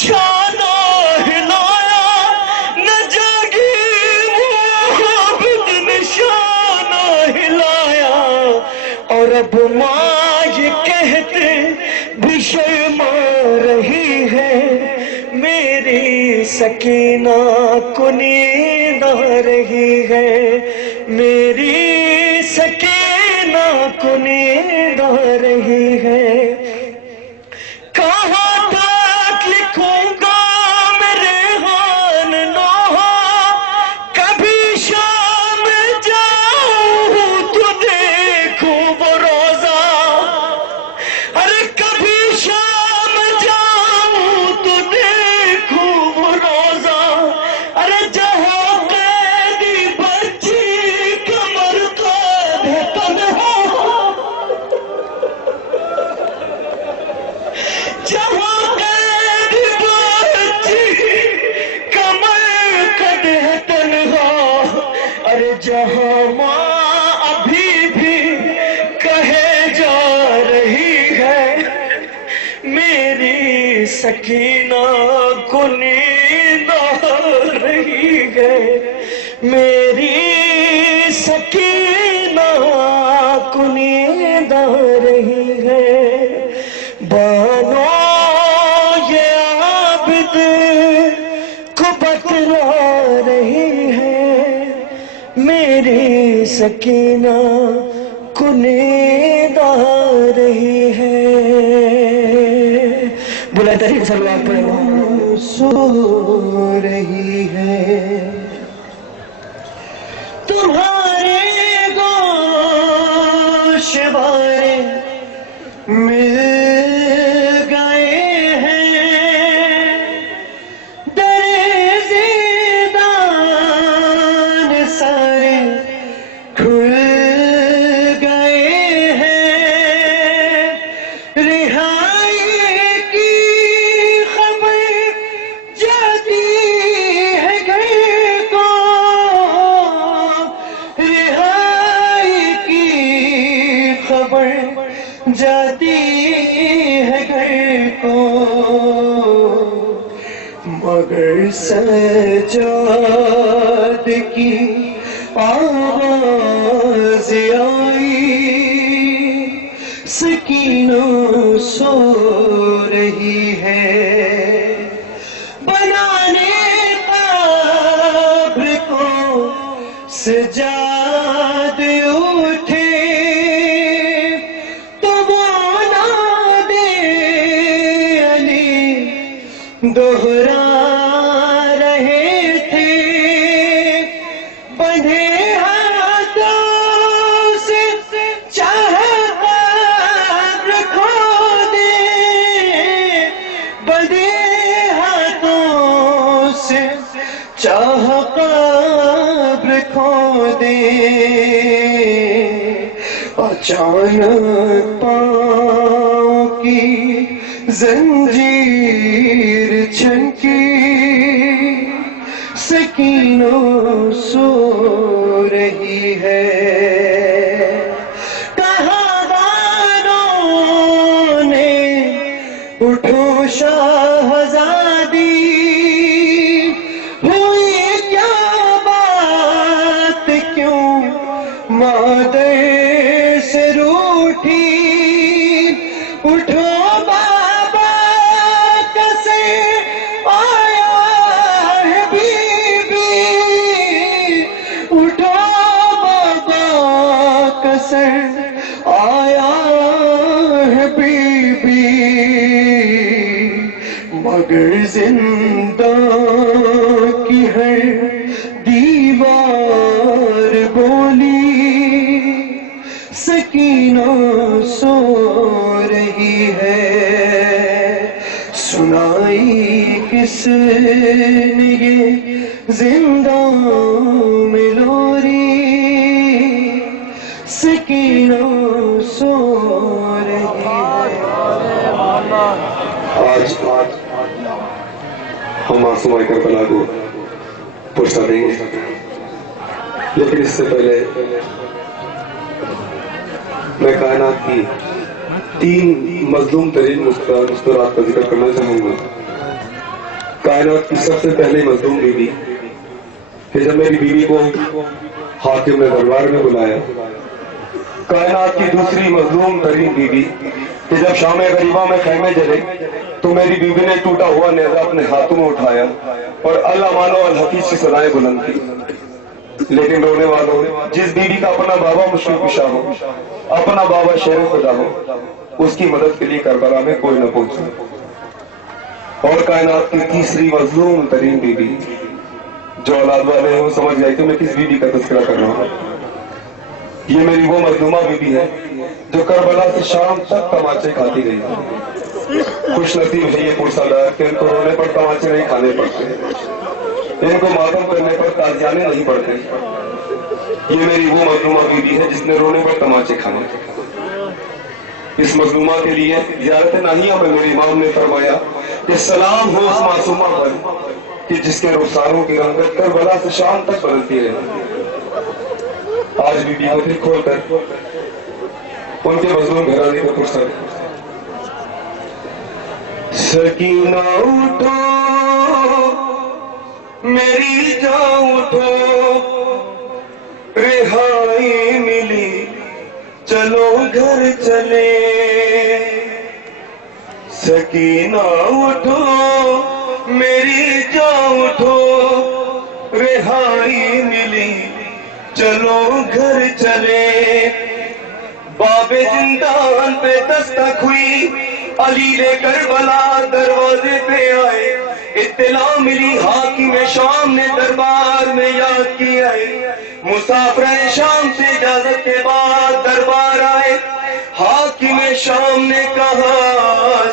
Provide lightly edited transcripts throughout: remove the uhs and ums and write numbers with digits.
شانہ ہلایا نہ جاگی وہ عابد نے شانہ ہلایا، اور اب ماں یہ کہتے بھی شرما رہی ہے، میری سکینہ کو نیند آ رہی ہے، میری سکینہ کو نیند آ رہی ہے۔ کہاں تک لکھوں گا میں ریحان نوحہ، کبھی شام جاؤں تو دیکھوں وہ روزہ، ارے کبھی شام جاؤں تو دیکھوں وہ روزہ، ارے جہاں قیدی بچی کمر قید ہے تنہا، جہاں قیدی بچی کمر قید ہے تنہا، ارے جہاں ماں ابھی بھی کہے جا رہی ہے، میری سکینہ کو نیند آ رہی ہے، میری سکینہ کو نیند آ رہی ہے۔ بانو یہ عابد کو بتلا رہی ہے، میری سکینہ کو نیند آ رہی ہے۔ بلا تحریر سلوات پڑھے محمد۔ سو رہی ہے تمہارے گوشوارے مل گئے ہیں، در زندان سارے کھل گئے ہیں، رہائی کی خبر جاتی ہے گھر کو، رہائی کی خبر جاتی ہے گھر کو، مگر سجاد کی آواز آئی، سکینہ سو رہی ہے، بنانے قبر کو سجاد اٹھے، تو مولا دے علی دوہرا رہے تھے، بندھے ہاتھوں سے چاہتا رکھو دے، بندھے ہاتھوں سے چاہتا رکھو دے، اچانک پاؤں کی زنجیر چھنکی، سکینہ سو رہی ہے، کہا بانوں نے اٹھو شہزادی، ہوئی کیا بات کیوں مادر سے روٹھی، اٹھو بابا کسے آیا ہے بی بی، اٹھو بابا کسے آیا ہے بی بی، مگر زندان کی ہر دیوار بولی، سکینہ سو رہی ہے، سنائی کس نے یہ زندان میں لوری، سکینہ سو رہی ہے۔ آج ہم معصومہ کربلا کو پوچھتا دیں گے، لیکن اس سے پہلے میں کائنات کی 3 مظلوم ترین مستورات کا ذکر کرنا چاہوں گا۔ کائنات کی سب سے پہلی مظلوم بیوی کہ جب میری بیوی کو حاکم نے دربار میں بلایا، کائنات کی دوسری مظلوم ترین بیوی کہ جب شام غریبہ میں خیمے جلے تو میری بیوی نے ٹوٹا ہوا نیزہ اپنے ہاتھوں میں اٹھایا اور اللہ مانو الحفیظ کی صدائیں بلند کی. لیکن رونے والوں، جس بیوی کا اپنا بابا مشکل کشا ہو، اپنا بابا شیر خدا ہو، اس کی مدد کے لیے کربلا میں کوئی نہ پہنچا. اور کائنات کی تیسری مظلوم ترین بیوی جو اولاد والے ہیں وہ سمجھ گئے کہ میں کس بیوی کا تذکرہ کر رہا ہوں. یہ میری وہ مظلومہ بیوی ہے جو کربلا سے شام تک تماچے کھاتی گئی. خوش نصیب ہے یہ پرسادار کہ ان کو رونے پر تماچے نہیں کھانے پڑتے، ان کو ماتم کرنے پر تازیانے نہیں پڑتے. یہ میری وہ مظلومہ بیوی ہے جس نے رونے پر تماچے کھانے. اس مظلومہ کے لیے زیارت ناہیہ میں میرے امام نے فرمایا کہ سلام ہو اس معصومہ پر کہ جس کے رخساروں کی رنگت کربلا سے شام تک بدلتی رہے. آج بھی کو پھر کھول کر ان کے مظلوم گھرانے کو پرسر. سکینہ اٹھو میری جان اٹھو، رہائی ملی چلو گھر چلے. سکینہ اٹھو میری جان اٹھو، رہائی ملی چلو گھر چلے. باب زندان پہ دستک ہوئی، علی لے کربلا دروازے پہ آئے. اطلاع ملی حاکم شام نے دربار میں یاد کیا ہے. مسافر شام سے اجازت کے بعد دربار آئے. حاکم شام نے کہا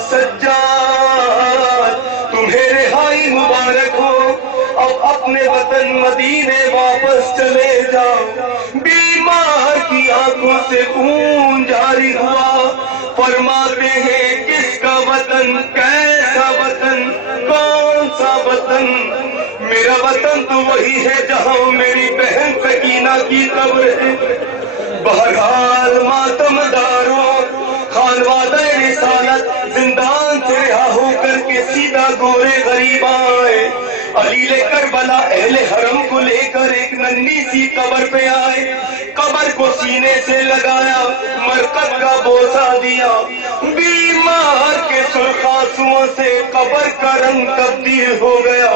سجاد تمہیں رہائی مبارک ہو، اب اپنے وطن مدینے واپس چلے جاؤ. بیمار کی آنکھوں سے خون جاری ہوا. فرماتے ہیں کس کا وطن، کیسا وطن، کون سا وطن؟ میرا وطن تو وہی ہے جہاں میری بہن سکینہ کی قبر ہے. بہرحال ماتم داروں، خانوادہ رسالت زندان سے رہا ہو کر کے سیدھا گورے غریب آئے. علی کربلا اہل حرم کو لے کر ایک ننھی سی قبر پہ آئے. قبر کو سینے سے لگایا، مرکز کا بوسہ دیا. بیمار کے سرخ آنسوؤں سے قبر کا رنگ تبدیل ہو گیا.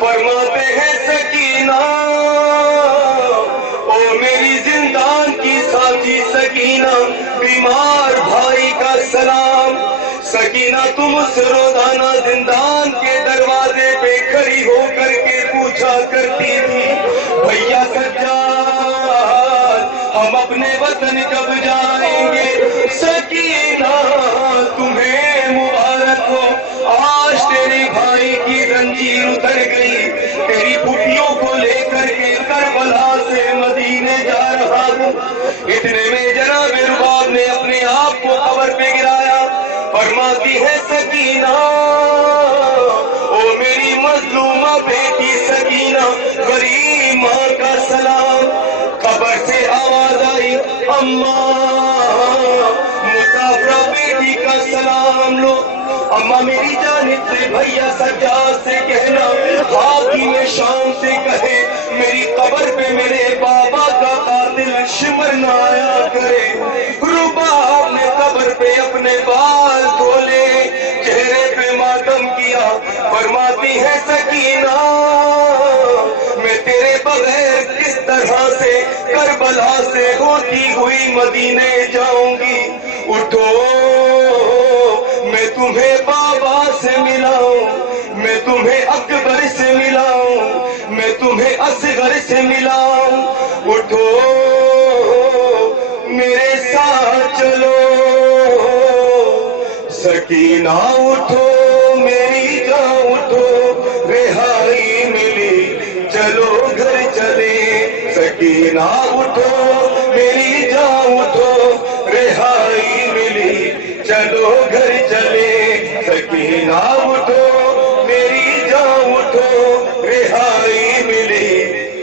فرماتے ہیں سکینہ او میری زندان کی ساتھی سکینہ، بیمار بھائی کا سلام. سکینہ تم اس روزانہ زندان کے دروازے پہ کھڑی ہو کر کے پوچھا کرتی تھی بھیا سجاد ہم اپنے وطن کب جائیں گے؟ سکینہ تمہیں مبارک ہو، آج تیرے بھائی کی زنجیر اتر گئی. تیری پھوٹیوں کو لے کر کے کربلا سے مدینے جا رہا ہوں. اتنے میں جناب رباب نے اپنے آپ کو قبر پہ گرایا. فرماتی ہے سکینہ او میری مظلومہ بیٹی سکینہ، غریب ماں کا سلام. قبر سے آواز آئی اماں، مسافرہ بیٹی کا سلام لو. اماں میری جانب سے بھیا سجاد سے کہنا حاکم شام سے کہے میری قبر پہ میرے بابا کا قاتل شمر نہ آیا کرے. رباب نے قبر پہ اپنے بال کھولے، چہرے پہ ماتم کیا. فرماتی ہے سکینہ میں تیرے بغیر کس طرح سے کربلا سے ہوتی ہوئی مدینے جاؤں گی. اٹھو میں تمہیں بابا سے ملاؤں، میں تمہیں اکبر سے ملاؤں، میں تمہیں اصغر سے ملاؤں. اٹھو میرے ساتھ چلو. سکینہ اٹھو میری جان اٹھو، رہائی ملی چلو گھر چلے. سکینہ اٹھو میری جان اٹھو، رہائی ملی چلو گھر چلے. سکینہ اٹھو میری جان اٹھو، رہائی ملی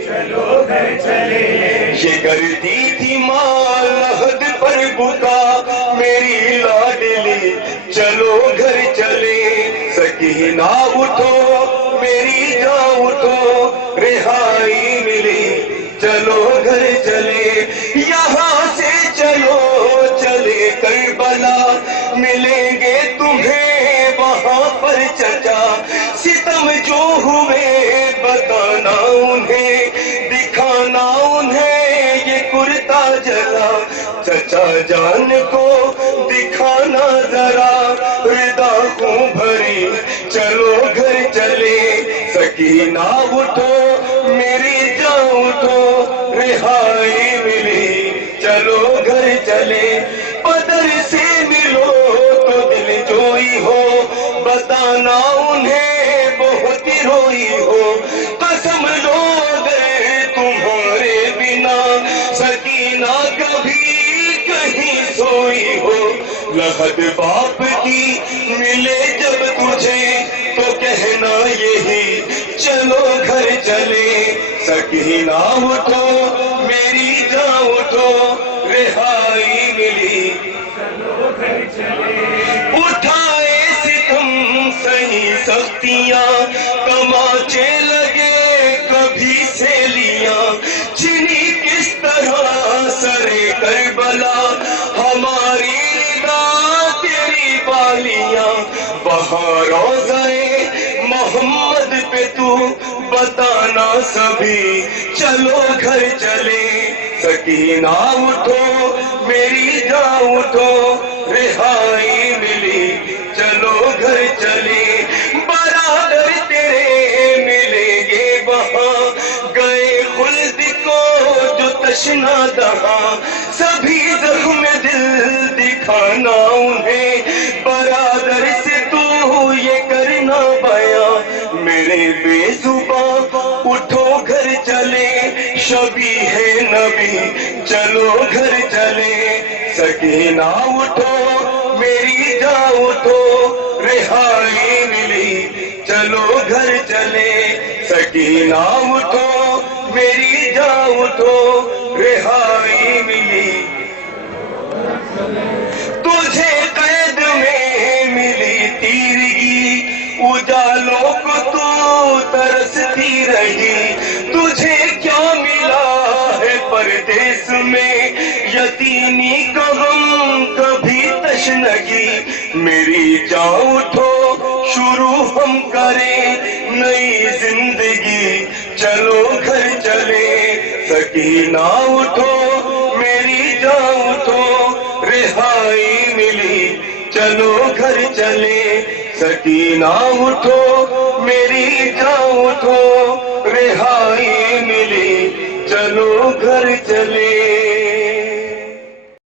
چلو گھر چلے. یہ کرتی تھی ماں لحد پر بکا میری لاڈلی چلو گھر چلے. سکینہ اٹھو میری جان اٹھو رہائی ملی چلو گھر چلے یہاں سے چلو چلے کربلا ملیں گے تمہیں وہاں پر چچا ستم جو ہوئے بتانا انہیں دکھانا انہیں یہ کرتا جلا چچا جان کو دکھانا ذرا ردا خوں بھری چلو گھر چلے سکینہ اٹھو میری جان اٹھو رہائی ملی چلو گھر چلے پدر سے ملو تو دل جوئی ہو بتانا انہیں بہت روئی ہو قسم لو گئے تمہارے بنا سکینہ کبھی کہیں سوئی ہو لحد باپ کی ملے جب تجھے تو کہنا یہی چلو گھر چلے سکینہ اٹھو میری جان اٹھو رہائی ملی اٹھائے ستم سہی سختیاں تماچے لگے کبھی سیلیاں چنی کس طرح سرے کربلا ہماری ردا تیری بالیاں وہاں روضہ محمد پہ تو بتانا سبھی چلو گھر چلے سکینہ اٹھو میری جان اٹھو رہائی ملی چلو گھر چلے برادر تیرے ملیں گے وہاں گئے خلد کو جو تشنا دہاں سبھی زخم دل دکھانا انہیں برادر سے تو یہ کرنا بیاں میرے بے زباں اٹھو گھر چلے شبی ہے نبی چلو گھر چلے سکینہ اٹھو میری جان اٹھو رہائی ملی چلو گھر چلے سکینہ اٹھو میری جان اٹھو رہائی ملی تجھے قید میں ملی تیرگی اجالوں کو تو ترستی رہی تجھے کیا ملا ہے پردیس میں یتیمی کا غم کبھی تشنگی میری جان اٹھو شروع ہم کریں نئی زندگی چلو گھر چلے سکینہ اٹھو میری جان اٹھو رہائی ملی چلو گھر چلے سکینہ اٹھو میری جان اٹھو رہائی ملی چلو گھر چلے